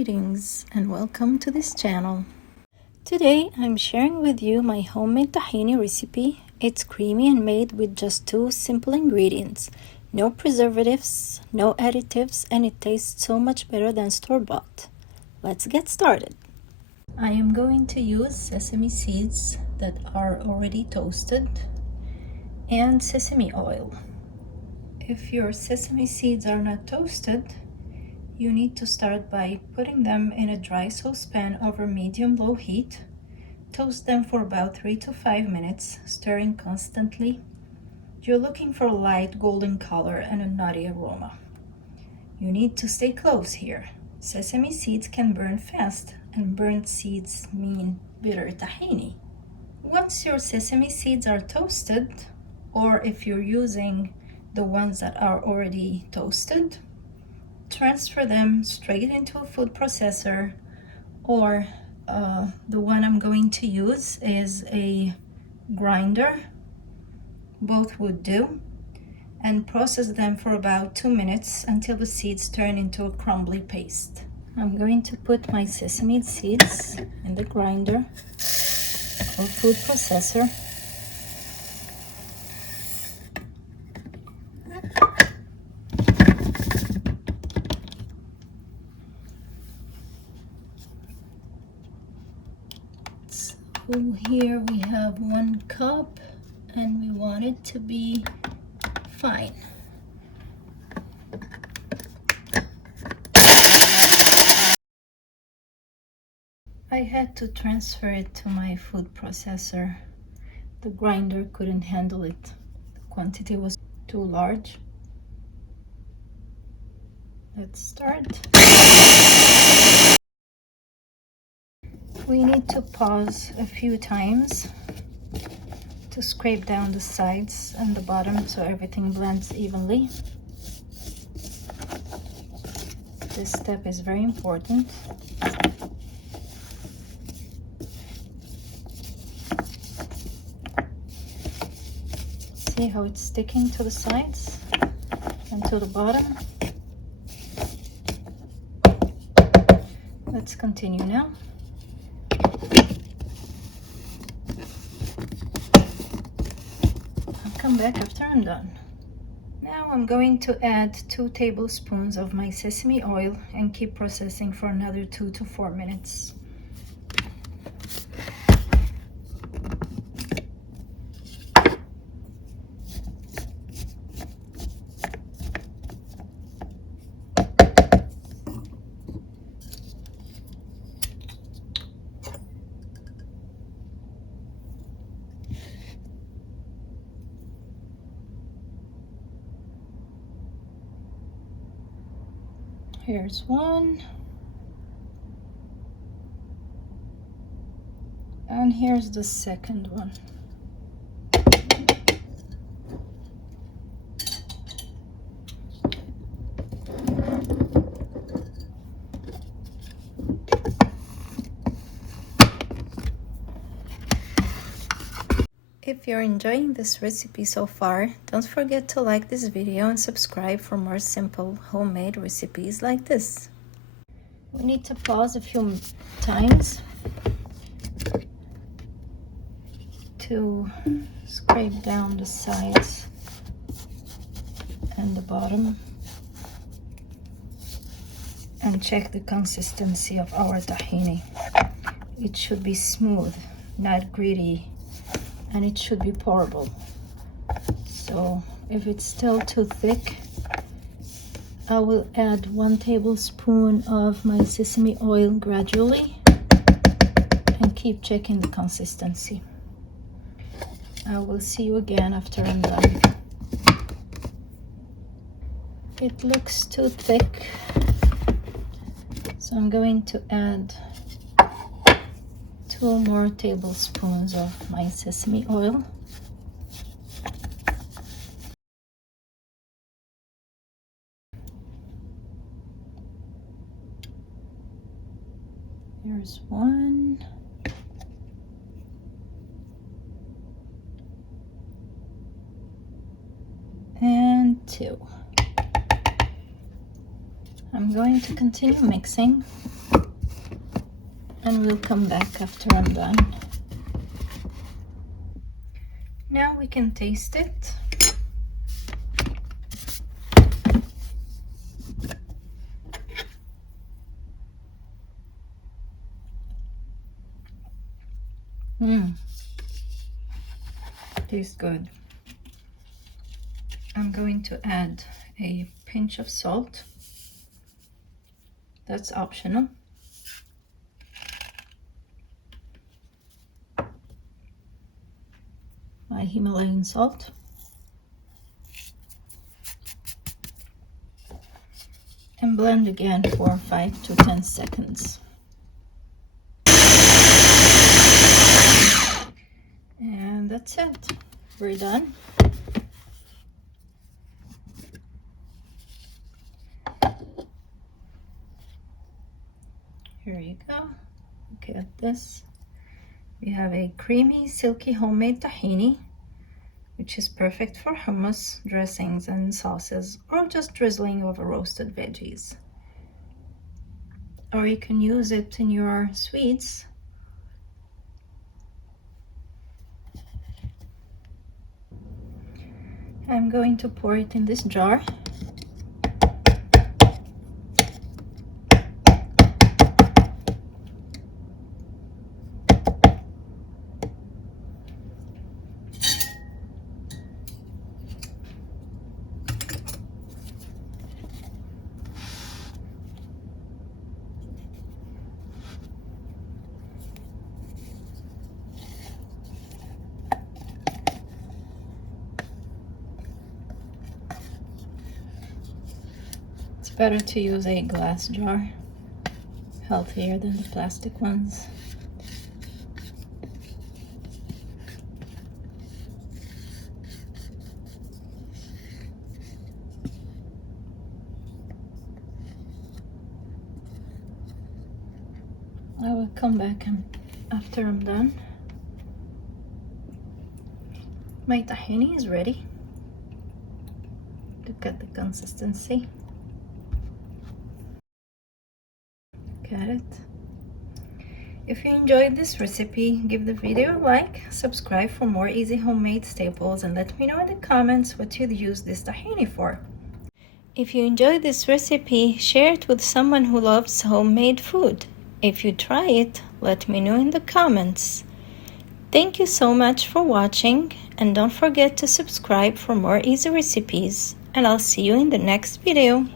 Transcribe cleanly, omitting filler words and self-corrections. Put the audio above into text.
Greetings and welcome to this channel. Today I'm sharing with you my homemade tahini recipe. It's creamy and made with just 2 simple ingredients. No preservatives, no additives, and it tastes so much better than store-bought. Let's get started. I am going to use sesame seeds that are already toasted and sesame oil. If your sesame seeds are not toasted, you need to start by putting them in a dry saucepan over medium-low heat. Toast them for about 3 to 5 minutes, stirring constantly. You're looking for a light golden color and a nutty aroma. You need to stay close here. Sesame seeds can burn fast, and burnt seeds mean bitter tahini. Once your sesame seeds are toasted, or if you're using the ones that are already toasted, transfer them straight into a food processor, or the one I'm going to use is a grinder. Both would do, and process them for about 2 minutes until the seeds turn into a crumbly paste. I'm going to put my sesame seeds in the grinder or food processor. So here we have 1 cup, and we want it to be fine. I had to transfer it to my food processor. The grinder couldn't handle it. The quantity was too large. Let's start. We need to pause a few times to scrape down the sides and the bottom so everything blends evenly. This step is very important. See how it's sticking to the sides and to the bottom? Let's continue now. I'll come back after I'm done. Now I'm going to add 2 tablespoons of my sesame oil and keep processing for another 2 to 4 minutes. Here's 1, and here's the second one. If you're enjoying this recipe so far, don't forget to like this video and subscribe for more simple homemade recipes like this. We need to pause a few times to scrape down the sides and the bottom and check the consistency of our tahini. It should be smooth, not gritty, and it should be pourable. So if it's still too thick, I will add 1 tablespoon of my sesame oil gradually and keep checking the consistency. I will see you again after I'm done. It looks too thick, so I'm going to add 2 more tablespoons of my sesame oil. Here's 1. And 2. I'm going to continue mixing. and we'll come back after I'm done. Now we can taste it. Tastes good. I'm going to add a pinch of salt. That's optional. My Himalayan salt. And blend again for 5 to 10 seconds. And that's it. We're done. Here you go. Look at this. We have a creamy, silky homemade tahini, which is perfect for hummus, dressings, and sauces, or just drizzling over roasted veggies. Or you can use it in your sweets. I'm going to pour it in this jar. It's better to use a glass jar, healthier than the plastic ones. I will come back after I'm done. My tahini is ready. Look at the consistency. Look at it. If you enjoyed this recipe, give the video a like, subscribe for more easy homemade staples, and let me know in the comments what you'd use this tahini for. If you enjoyed this recipe, share it with someone who loves homemade food. If you try it, let me know in the comments. Thank you so much for watching, and don't forget to subscribe for more easy recipes, and I'll see you in the next video.